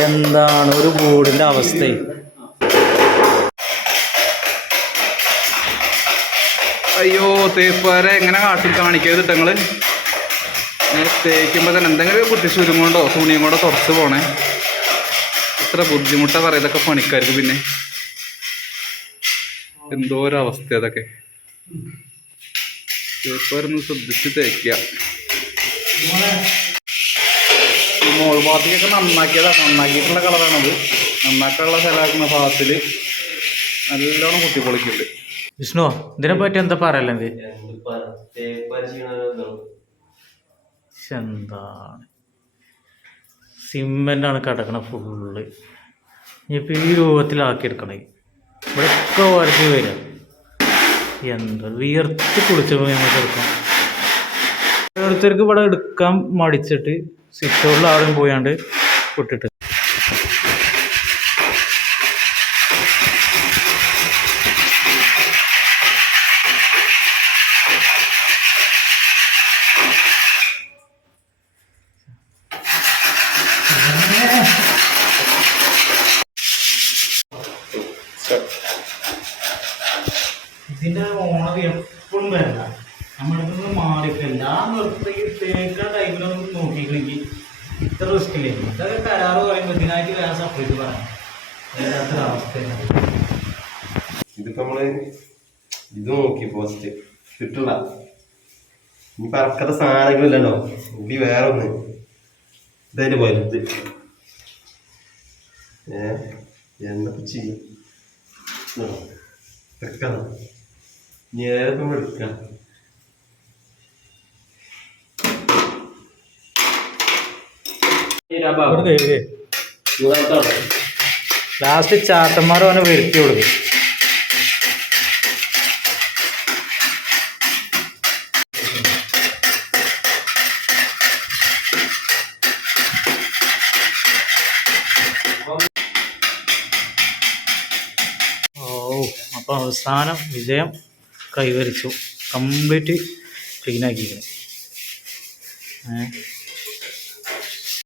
എന്താണ് ഒരു ബോർഡിന്റെ അവസ്ഥ? അയ്യോ തേപ്പുകാരെ എങ്ങനെ കാണിക്കരുത് നിങ്ങള്. തേക്കുമ്പോൾ തന്നെ എന്തെങ്കിലും കുത്തിശൂരും കൊണ്ടോ തുണിയും കൊണ്ടോ തുറച്ച് പോണേ. ഇത്ര ബുദ്ധിമുട്ടാ പറയാം ഇതൊക്കെ പണിക്കാർക്ക്. പിന്നെ എന്തോ ഒരവസ്ഥ അതൊക്കെ. തേപ്പുകാരൊന്ന് ശ്രദ്ധിച്ച് തേക്കുക. ഈ മോൾ ഭാഗത്തേക്കൊക്കെ നന്നാക്കിയിട്ടുള്ള കളറാണത്. നന്നാക്കാനുള്ള സ്ഥലമാക്കുന്ന ഭാഗത്തിൽ നല്ലോണം കുത്തിപ്പൊളിക്കുന്നുണ്ട്. വിഷ്ണു ഇതിനെ പറ്റി എന്താ പറയല്ലേ? എന്താണ് സിമെൻ്റാണ് കിടക്കണ ഫുള്ള്. ഇനിയിപ്പോൾ ഈ രൂപത്തിലാക്കിയെടുക്കണേ. ഇവിടെ ഒക്കെ വരച്ച് വരിക. എന്താ വിയർത്ത് കുളിച്ചപ്പോൾ ഞങ്ങൾക്ക് എടുക്കാം. ഓരോരുത്തർക്ക് ഇവിടെ എടുക്കാൻ മടിച്ചിട്ട് സിറ്റോളിൽ ആരും പോയാണ്ട് വിട്ടിട്ട്. ഇതിൻ്റെ ഓണർ എപ്പോഴും വരണ്ട. നമ്മളിതൊന്ന് മാറിയിട്ടില്ല. ആ നിർത്തി തേക്കാൻ ടൈമിലൊന്നും നോക്കിക്കണമെങ്കിൽ ഇത്ര റിസ്ക് ഇല്ലേ? ഇതൊക്കെ കരാറ് പറയുമ്പോൾ ഇതിനായിട്ട് വേറെ സെപ്പറേറ്റ് പറയാം. അതിനകത്തൊരവസ്ഥയാണ്. ഇതിപ്പോ നമ്മള് ഇത് നോക്കി പോസ്റ്റ് കിട്ടില്ല. ഇനി പറക്കാത്ത സാധനങ്ങളില്ലല്ലോ. ഇനി വേറെ ഒന്ന് ഇതതിന്റെ വലുത്. എന്നൊക്കെ ചെയ്യും എടുക്കാം. നേരത്തെ എടുക്കാം. ലാസ്റ്റ് ചാത്തന്മാർ അവനെ വരുത്തി കൊടുക്കും. അപ്പോൾ അവസാനം വിജയം കൈവരിച്ചു. കംപ്ലീറ്റ് ക്ലീനാക്കിയിരിക്കണം.